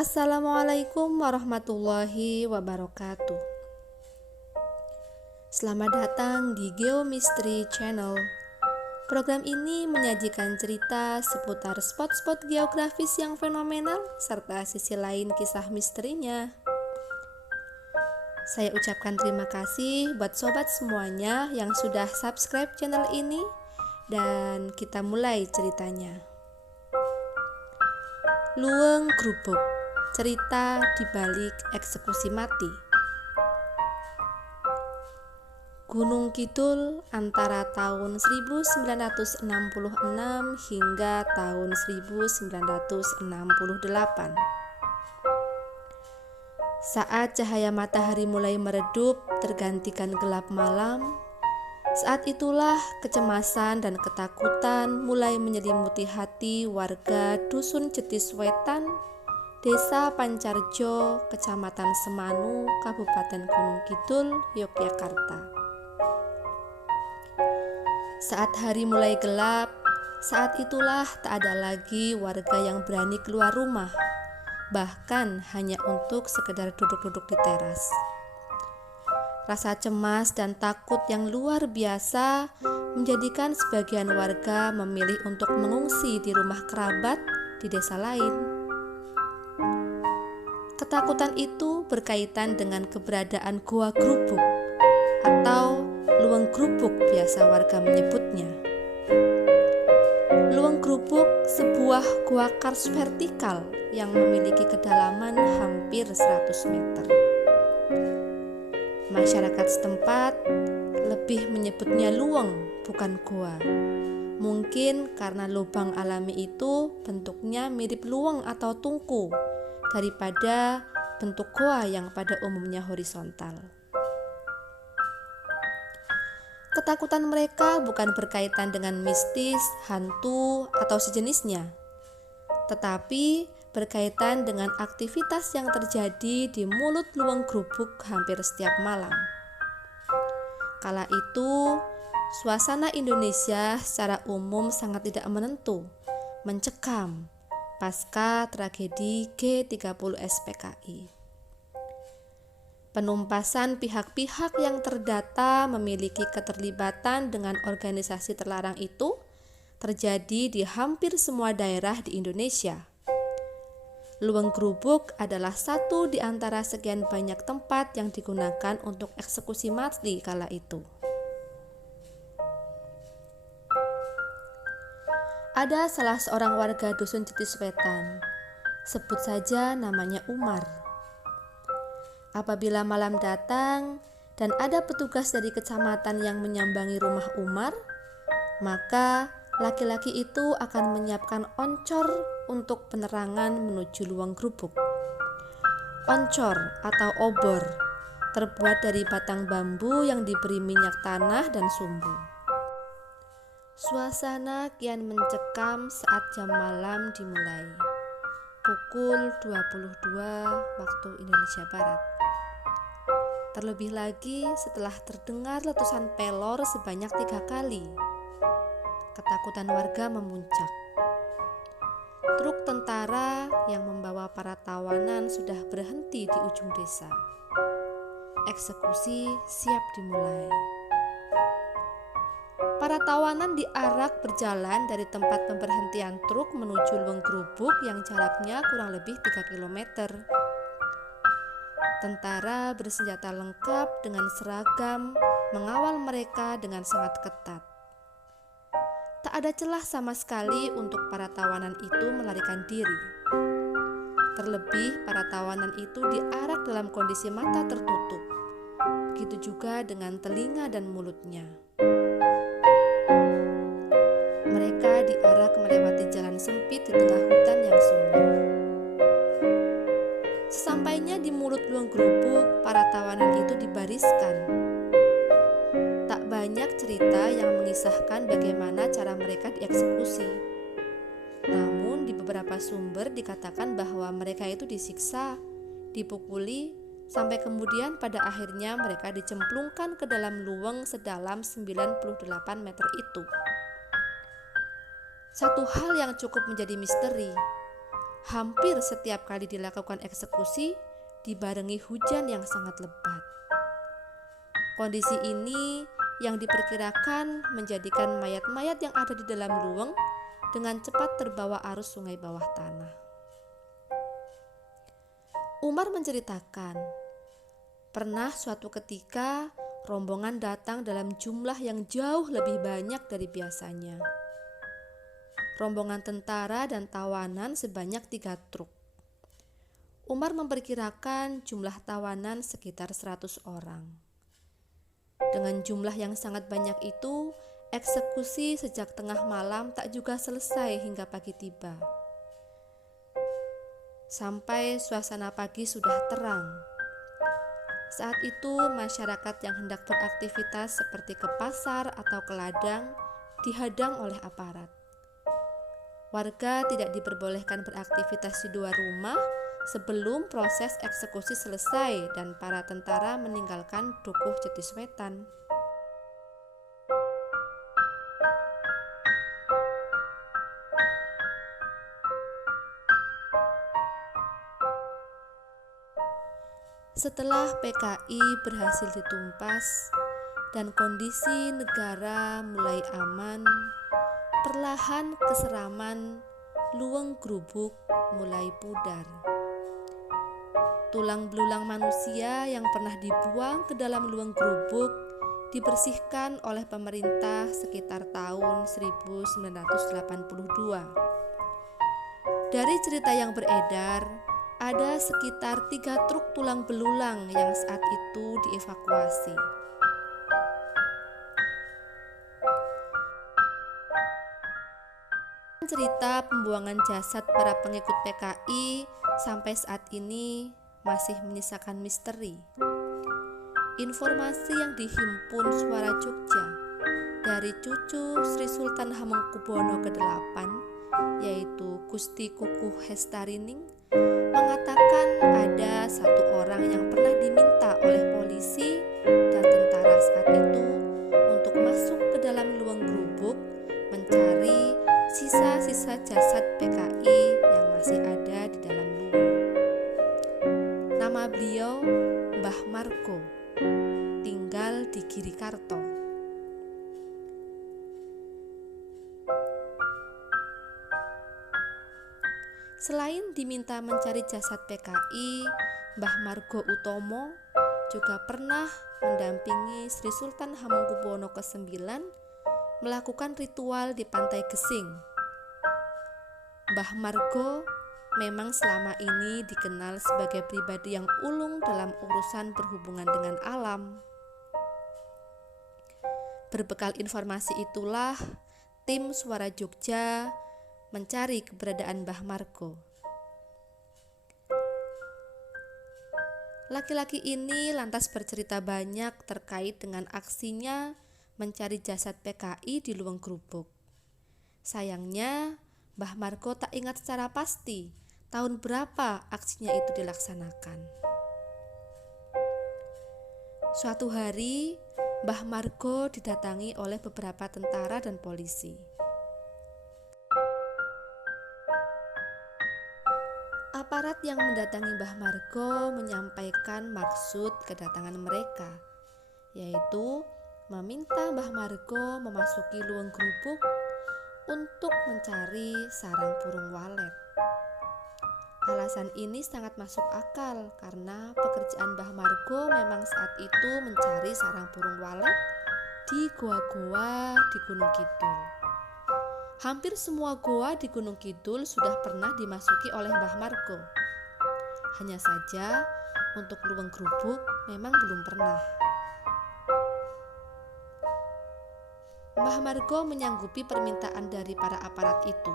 Assalamualaikum warahmatullahi wabarakatuh. Selamat datang di Geomistry Channel. Program ini menyajikan cerita seputar spot-spot geografis yang fenomenal serta sisi lain kisah misterinya. Saya ucapkan terima kasih buat sobat semuanya yang sudah subscribe channel ini, dan kita mulai ceritanya. Luweng Grubuk, cerita di balik eksekusi mati. Gunung Kidul antara tahun 1966 hingga tahun 1968. Saat cahaya matahari mulai meredup tergantikan gelap malam, saat itulah kecemasan dan ketakutan mulai menyelimuti hati warga Dusun Jetis Wetan, Desa Pancarjo, Kecamatan Semanu, Kabupaten Gunung Kidul, Yogyakarta. Saat hari mulai gelap, saat itulah tak ada lagi warga yang berani keluar rumah, bahkan hanya untuk sekedar duduk-duduk di teras. Rasa cemas dan takut yang luar biasa menjadikan sebagian warga memilih untuk mengungsi di rumah kerabat di desa lain. Ketakutan itu berkaitan dengan keberadaan Goa Grubuk atau Luweng Grubuk biasa warga menyebutnya. Luweng Grubuk sebuah gua kars vertikal yang memiliki kedalaman hampir 100 meter. Masyarakat setempat lebih menyebutnya luweng, bukan goa. Mungkin karena lubang alami itu bentuknya mirip luweng atau tungku daripada bentuk goa yang pada umumnya horizontal. Ketakutan mereka bukan berkaitan dengan mistis, hantu, atau sejenisnya, tetapi berkaitan dengan aktivitas yang terjadi di mulut Luweng Grubuk hampir setiap malam. Kala itu, suasana Indonesia secara umum sangat tidak menentu, mencekam, pasca tragedi G30 SPKI. Penumpasan pihak-pihak yang terdata memiliki keterlibatan dengan organisasi terlarang itu terjadi di hampir semua daerah di Indonesia. Luweng Grubuk adalah satu di antara sekian banyak tempat yang digunakan untuk eksekusi mati kala itu. Ada salah seorang warga Dusun Jetis Wetan, sebut saja namanya Umar. Apabila malam datang dan ada petugas dari kecamatan yang menyambangi rumah Umar, maka laki-laki itu akan menyiapkan oncor untuk penerangan menuju Luweng Grubuk. Oncor atau obor terbuat dari batang bambu yang diberi minyak tanah dan sumbu. Suasana kian mencekam saat jam malam dimulai, pukul 22 waktu Indonesia Barat. Terlebih lagi setelah terdengar letusan pelor sebanyak 3 kali. Ketakutan warga memuncak. Truk tentara yang membawa para tawanan sudah berhenti di ujung desa. Eksekusi siap dimulai. Para tawanan diarak berjalan dari tempat pemberhentian truk menuju Luweng Grubuk yang jaraknya kurang lebih 3 km. Tentara bersenjata lengkap dengan seragam mengawal mereka dengan sangat ketat. Tak ada celah sama sekali untuk para tawanan itu melarikan diri. Terlebih para tawanan itu diarak dalam kondisi mata tertutup. Begitu juga dengan telinga dan mulutnya. Mereka diarak melewati jalan sempit di tengah hutan yang sunyi. Sesampainya di mulut Luweng Grubuk, para tawanan itu dibariskan. Tak banyak cerita yang mengisahkan bagaimana cara mereka dieksekusi. Namun di beberapa sumber dikatakan bahwa mereka itu disiksa, dipukuli, sampai kemudian pada akhirnya mereka dicemplungkan ke dalam luweng sedalam 98 meter itu. Satu hal yang cukup menjadi misteri, hampir setiap kali dilakukan eksekusi dibarengi hujan yang sangat lebat. Kondisi ini yang diperkirakan menjadikan mayat-mayat yang ada di dalam luweng dengan cepat terbawa arus sungai bawah tanah. Umar menceritakan, pernah suatu ketika rombongan datang dalam jumlah yang jauh lebih banyak dari biasanya. Rombongan tentara dan tawanan sebanyak 3 truk. Umar memperkirakan jumlah tawanan sekitar 100 orang. Dengan jumlah yang sangat banyak itu, eksekusi sejak tengah malam tak juga selesai hingga pagi tiba. Sampai suasana pagi sudah terang. Saat itu masyarakat yang hendak beraktivitas seperti ke pasar atau ke ladang dihadang oleh aparat. Warga tidak diperbolehkan beraktivitas di luar rumah sebelum proses eksekusi selesai dan para tentara meninggalkan Dukuh Jetiswetan. Setelah PKI berhasil ditumpas dan kondisi negara mulai aman, perlahan keseraman Luweng Grubuk mulai pudar. Tulang belulang manusia yang pernah dibuang ke dalam Luweng Grubuk dibersihkan oleh pemerintah sekitar tahun 1982. Dari cerita yang beredar, ada sekitar 3 truk tulang belulang yang saat itu dievakuasi. Cerita pembuangan jasad para pengikut PKI sampai saat ini masih menyisakan misteri. Informasi yang dihimpun Suara Jogja dari cucu Sri Sultan Hamengkubuwono ke-8, yaitu Gusti Kukuh Hestarining, mengatakan ada satu orang yang pernah diminta oleh polisi dan tentara saat itu untuk masuk ke dalam Luweng Grubuk mencari sisa-sisa jasad PKI yang masih ada di dalam luweng. Nama beliau Mbah Margo, tinggal di Girikarto. Selain diminta mencari jasad PKI, Mbah Margo Utomo juga pernah mendampingi Sri Sultan Hamengkubuwono ke-9 melakukan ritual di Pantai Gesing. Mbah Margo memang selama ini dikenal sebagai pribadi yang ulung dalam urusan berhubungan dengan alam. Berbekal informasi itulah, tim Suara Jogja mencari keberadaan Mbah Margo. Laki-laki ini lantas bercerita banyak terkait dengan aksinya mencari jasad PKI di Luweng Grubuk. Sayangnya, Mbah Margo tak ingat secara pasti tahun berapa aksinya itu dilaksanakan. Suatu hari, Mbah Margo didatangi oleh beberapa tentara dan polisi. Aparat yang mendatangi Mbah Margo menyampaikan maksud kedatangan mereka, yaitu meminta Mbah Margo memasuki Luweng Grubuk untuk mencari sarang burung walet. Alasan ini sangat masuk akal karena pekerjaan Mbah Margo memang saat itu mencari sarang burung walet di goa-goa di Gunung Kidul. Hampir semua goa di Gunung Kidul sudah pernah dimasuki oleh Mbah Margo. Hanya saja untuk Luweng Grubuk memang belum pernah. Mbah Margo menyanggupi permintaan dari para aparat itu.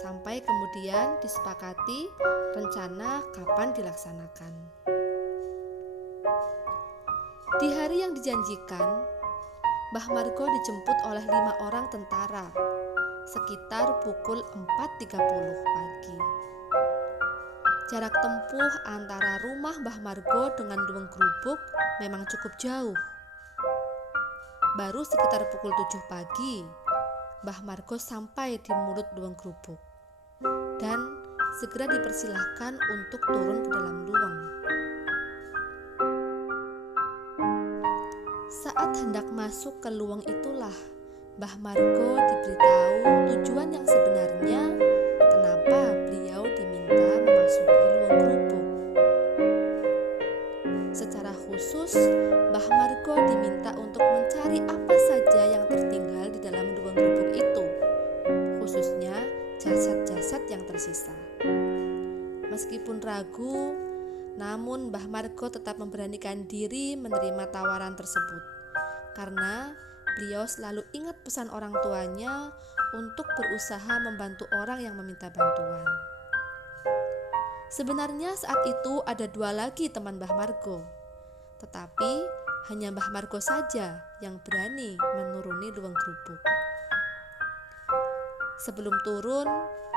Sampai kemudian disepakati rencana kapan dilaksanakan. Di hari yang dijanjikan, Mbah Margo dijemput oleh 5 orang tentara sekitar pukul 4.30 pagi. Jarak tempuh antara rumah Mbah Margo dengan Luweng Grubuk memang cukup jauh. Baru sekitar pukul 7 pagi, Mbah Margo sampai di mulut Luweng Grubuk. Dan segera dipersilahkan untuk turun ke dalam luweng. Saat hendak masuk ke luweng itulah Mbah Margo diberitahu tujuan yang sebenarnya kenapa beliau diminta memasuki luweng grubuk. Secara khusus, Mbah Margo diminta untuk mencari apa saja yang tertinggal di dalam luweng grubuk itu, khususnya jasad-jasad yang tersisa. Meskipun ragu, namun Mbah Margo tetap memberanikan diri menerima tawaran tersebut, karena beliau selalu ingat pesan orang tuanya untuk berusaha membantu orang yang meminta bantuan. Sebenarnya saat itu ada 2 lagi teman Mbah Margo, tetapi hanya Mbah Margo saja yang berani menuruni luweng grubuk. Sebelum turun,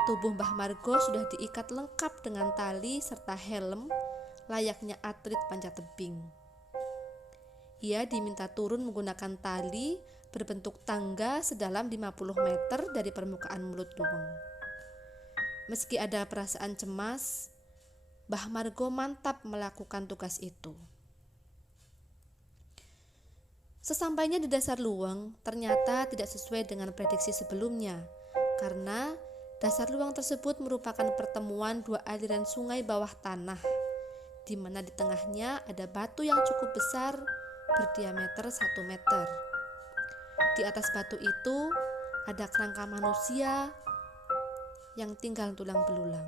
tubuh Mbah Margo sudah diikat lengkap dengan tali serta helm layaknya atlet panjat tebing. Ia diminta turun menggunakan tali berbentuk tangga sedalam 50 meter dari permukaan mulut luweng. Meski ada perasaan cemas, Mbah Margo mantap melakukan tugas itu. Sesampainya di dasar luweng, ternyata tidak sesuai dengan prediksi sebelumnya, karena dasar luweng tersebut merupakan pertemuan 2 aliran sungai bawah tanah, di mana di tengahnya ada batu yang cukup besar berdiameter 1 meter. Di atas batu itu ada kerangka manusia yang tinggal tulang belulang.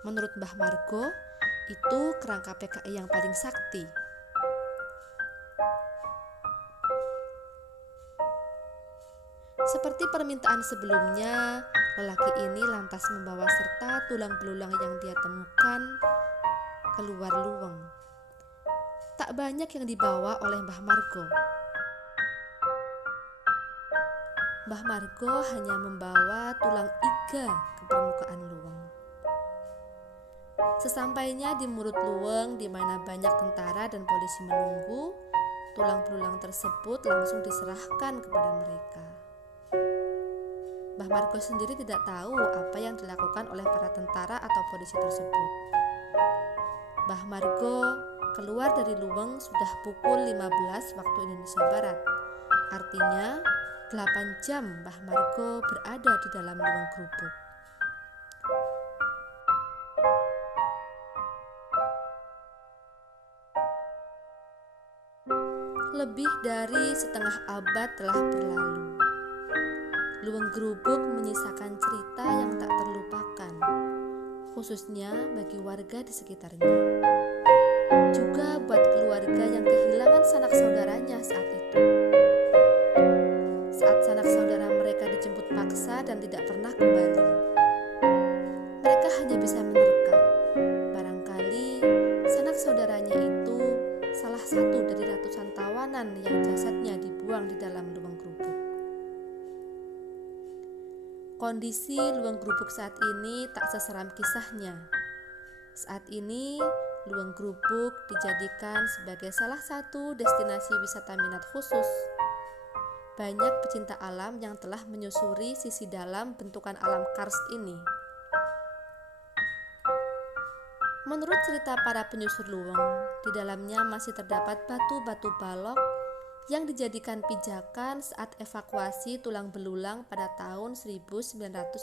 Menurut Mbah Margo, itu kerangka PKI yang paling sakti. Seperti permintaan sebelumnya, lelaki ini lantas membawa serta tulang belulang yang dia temukan keluar luweng. Tak banyak yang dibawa oleh Mbah Margo. Mbah Margo hanya membawa tulang iga ke permukaan luweng. Sesampainya di mulut luweng di mana banyak tentara dan polisi menunggu, tulang belulang tersebut langsung diserahkan kepada mereka. Mbah Margo sendiri tidak tahu apa yang dilakukan oleh para tentara atau polisi tersebut. Mbah Margo keluar dari luweng sudah pukul 15 waktu Indonesia Barat. Artinya 8 jam Mbah Margo berada di dalam luweng grubuk. Lebih dari setengah abad telah berlalu. Luweng grubuk menyisakan cerita yang tak terlupakan, khususnya bagi warga di sekitarnya. Juga buat keluarga yang kehilangan sanak saudaranya saat itu. Saat sanak saudara mereka dijemput paksa dan tidak pernah kembali, mereka hanya bisa menerka. Barangkali sanak saudaranya itu salah satu dari ratusan tawanan yang jasadnya dibuang di dalam luweng grubuk. Kondisi luweng grubuk saat ini tak seseram kisahnya. Saat ini, luweng grubuk dijadikan sebagai salah satu destinasi wisata minat khusus. Banyak pecinta alam yang telah menyusuri sisi dalam bentukan alam karst ini. Menurut cerita para penyusur luweng, di dalamnya masih terdapat batu-batu balok yang dijadikan pijakan saat evakuasi tulang belulang pada tahun 1982.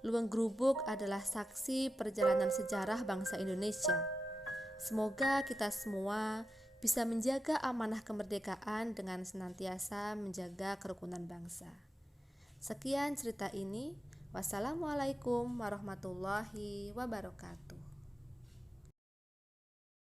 Luweng grubuk adalah saksi perjalanan sejarah bangsa Indonesia. Semoga kita semua bisa menjaga amanah kemerdekaan dengan senantiasa menjaga kerukunan bangsa. Sekian cerita ini. Wassalamualaikum warahmatullahi wabarakatuh.